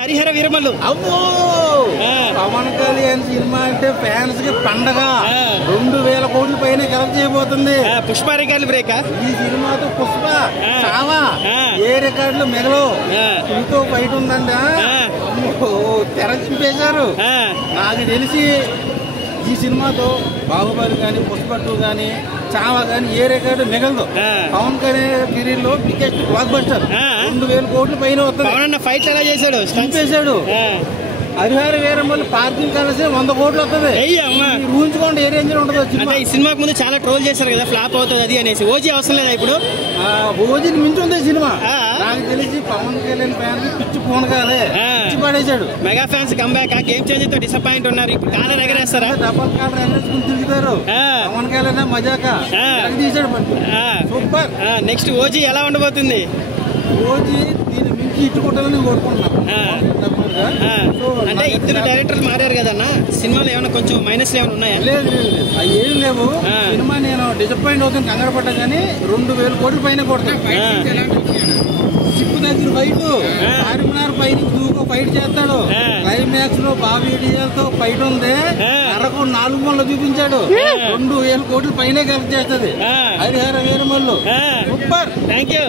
హరిహర వీరమల్లు. అమ్మో పవన్ కళ్యాణ్ సినిమా అంటే ఫ్యాన్స్ కి పండగ. 2000 కోట్ల పైన కలెక్ట్ చేయబోతుంది. పుష్ప రికార్డులు బ్రేక్. ఈ సినిమాతో పుష్ప చావా ఏ రికార్డులు మిగలవు. ఇంకో బయట ఉందండి. తెర చింపేశారు. నాకు తెలిసి ఈ సినిమాతో బాహుబలి కానీ పుష్ప 2 కానీ చావా కానీ ఏ రికార్డు మిగలదు. పవన్ కళ్యాణ్ కెరీర్ లో బిగ్గెస్ట్ బ్లాక్ బస్టర్. 2000 కోట్ల పైన వస్తుంది. ఫైట్ ఎలా చేశాడు, చంపేశాడు. హరిహర వీరమల్లు పార్కింగ్ కలిసి 100 కోట్లు వస్తుంది. ఊహించుకోండి ఏ రేంజ్ లో ఉంటుందో. ఈ సినిమాకి ముందు చాలా ట్రోల్ చేశారు కదా, ఫ్లాప్ అవుతుంది అది అనేసి. ఓజీ అవసరం లేదా ఇప్పుడు? ఓజీని మించి ఉంది సినిమా. నాకు తెలిసి పవన్ కళ్యాణ్ ఫ్యాన్ పిచ్చి పూనకాలే పిచ్చి పడేశాడు. Mega fans comeback. Game changer తో డిసప్పాయింట్ ఉన్నారు. ఇప్పుడు కాలర్ ఎగరేస్తారా? డబల్ కాలర్ ఎగరేసుకుని తిరుగుతారు. పవన్ కళ్యాణ్ మజాకా తీసాడు. సూపర్. నెక్స్ట్ ఓజీ ఎలా ఉండబోతుంది? ఓజీ దీని మించి ఇట్టుకుంటాలని కోరుకుంటున్నాను. అంటే ఇద్దరు డైరెక్టర్లు మారారు కదన్న, సినిమాలో ఏమైనా కొంచెం మైనస్ ఏమైనా ఉన్నాయా? లేదు అవి ఏం లేవు. సినిమా నేను డిసప్పాయింట్ అవుతుంది, కంగారు పడ్డా కానీ 2000 కోట్ల పైన కొడతాను. చిప్పు దగ్గర ఫైట్, చార్మినార్ పైన దూకు ఫైట్ చేస్తాడు. క్లైమాక్స్ లో బాబీ డిజల్తో ఫైట్ ఉంది. అరకు 4 మూలలో చూపించాడు. 2000 కోట్ల పైన కలెక్ట్ చేస్తుంది Harihara Veeramallu. Super. Thank you.